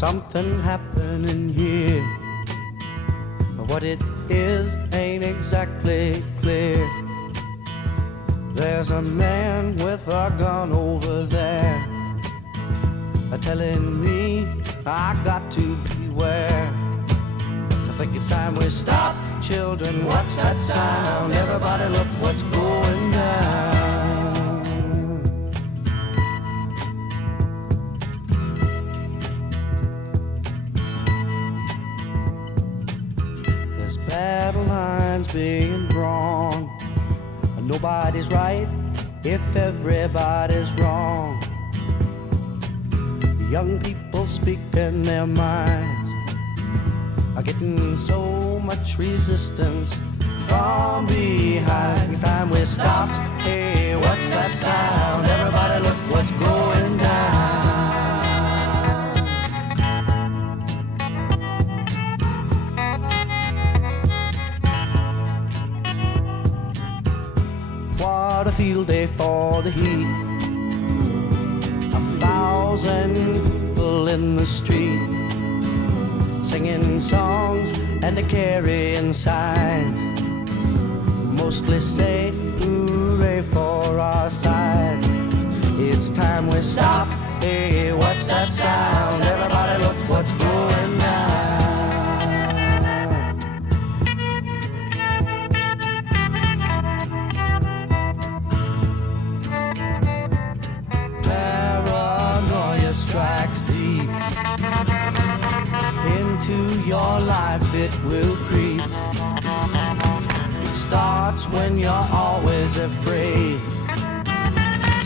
something happening here. What it is ain't exactly clear. There's a man with a gun over there, telling me I got to beware. I think it's time we stop, children. What's that sound? Everybody look what's going down. There's battle lines being drawn. Nobody's right if everybody's wrong. Young people speaking their minds are getting so much resistance from behind. Time we stop. Hey, what's that sound? Everybody look what's going down. What a field day for the heat. 1,000 people in the street, singing songs and carrying signs, mostly say hooray for our side. It's time we stop. Hey, what's that sound? Everybody look what's going down. Paranoia strikes deep into your life, it will creep. It starts when you're always afraid.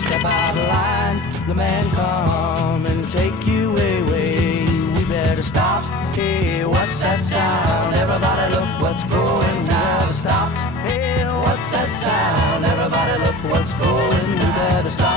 Step out of line, the man come and take you away. We better stop. Hey, what's that sound? Everybody look what's going down. Stop. Hey, what's that sound? Everybody look what's going. We better stop.